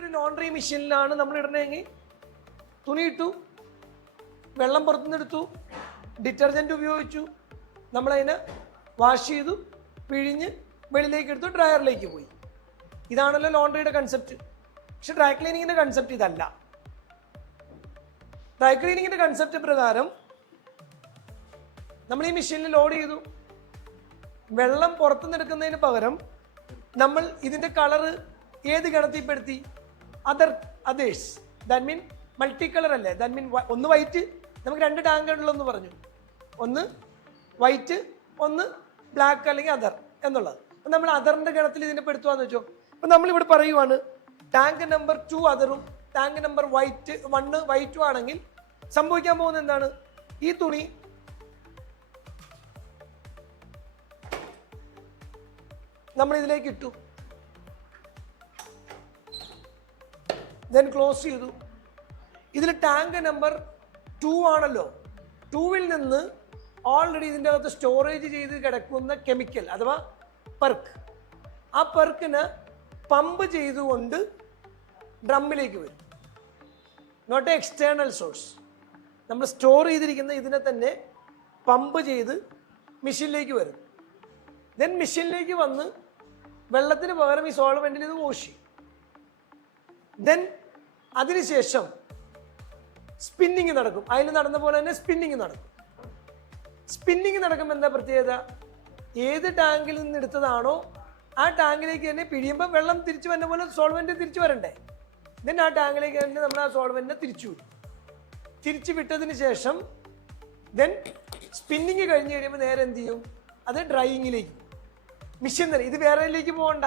ഒരു ലോണ്ടറി മെഷീനിലാണ് നമ്മൾ ഇടണമെങ്കിൽ തുണി ഇട്ടു, വെള്ളം പുറത്തുനിന്ന് എടുത്തു, ഡിറ്റർജൻറ്റ് ഉപയോഗിച്ചു, നമ്മളതിനെ വാഷ് ചെയ്തു, പിഴിഞ്ഞ് വെളിയിലേക്ക് എടുത്തു, ഡ്രയറിലേക്ക് പോയി. ഇതാണല്ലോ ലോണ്ടറിയുടെ കൺസെപ്റ്റ്. പക്ഷെ ഡ്രൈ ക്ലീനിങ്ങിൻ്റെ കൺസെപ്റ്റ് ഇതല്ല. ഡ്രൈ ക്ലീനിങ്ങിൻ്റെ കൺസെപ്റ്റ് പ്രകാരം നമ്മൾ ഈ മെഷീനിൽ ലോഡ് ചെയ്തു, വെള്ളം പുറത്തുനിന്ന് എടുക്കുന്നതിന് പകരം നമ്മൾ ഇതിൻ്റെ കളറ് ഏത് ഗണത്തിൽപ്പെടുത്തി? Others. That mean multi colour അല്ലേ? ദാറ്റ് മീൻ ഒന്ന് വൈറ്റ്, നമുക്ക് 2 ടാങ്ക് ഉള്ളതെന്ന് പറഞ്ഞു, ഒന്ന് വൈറ്റ്, ഒന്ന് ബ്ലാക്ക് അല്ലെങ്കിൽ അതർ എന്നുള്ളത്. അപ്പം നമ്മൾ അതറിൻ്റെ ഗണത്തിൽ ഇതിനെ പെടുത്തുകയെന്ന് വെച്ചോ. അപ്പം നമ്മളിവിടെ പറയുവാണ് ടാങ്ക് നമ്പർ 2 അതറും ടാങ്ക് നമ്പർ 1 വൈറ്റും ആണെങ്കിൽ സംഭവിക്കാൻ പോകുന്നത് എന്താണ്? ഈ തുണി നമ്മൾ ഇതിലേക്ക് ഇട്ടു, ദെൻ ക്ലോസ് ചെയ്തു. ഇതിൽ ടാങ്ക് നമ്പർ 2 ആണല്ലോ. 2-ൽ നിന്ന് ഓൾറെഡി ഇതിൻ്റെ അകത്ത് സ്റ്റോറേജ് ചെയ്ത് കിടക്കുന്ന കെമിക്കൽ അഥവാ പെർക്ക്, ആ പെർക്കിന് പമ്പ് ചെയ്തുകൊണ്ട് ഡ്രമ്മിലേക്ക് വരും. Not a external source. നമ്മൾ സ്റ്റോർ ചെയ്തിരിക്കുന്ന ഇതിനെ തന്നെ പമ്പ് ചെയ്ത് മെഷീനിലേക്ക് വരും. ദെൻ മെഷീനിലേക്ക് വന്ന് വെള്ളത്തിന് പകരം ഈ സോൾവെന്റിൽ ഇത് വാഷ് ചെയ്യും. ദെൻ അതിനുശേഷം സ്പിന്നിങ് നടക്കും. അതിൽ നടന്ന പോലെ തന്നെ സ്പിന്നിങ് നടക്കും. സ്പിന്നിങ് നടക്കുമ്പോൾ എന്താ പ്രത്യേകത? ഏത് ടാങ്കിൽ നിന്ന് എടുത്തതാണോ ആ ടാങ്കിലേക്ക് തന്നെ പിഴിയുമ്പോൾ വെള്ളം തിരിച്ചു വരുന്ന പോലെ സോൾവെന്റ് തിരിച്ചു വരണ്ടേ? ദെൻ ആ ടാങ്കിലേക്ക് തന്നെ നമ്മൾ ആ സോൾവെന്റിനെ തിരിച്ചു വിടും. തിരിച്ചു വിട്ടതിന് ശേഷം ദെൻ സ്പിന്നിങ് കഴിഞ്ഞ് കഴിയുമ്പോൾ നേരെ എന്ത് ചെയ്യും? അത് ഡ്രൈയിങ്ങിലേക്ക്. മെഷീൻ തന്നെ, ഇത് വേറെയിലേക്ക് പോകണ്ട.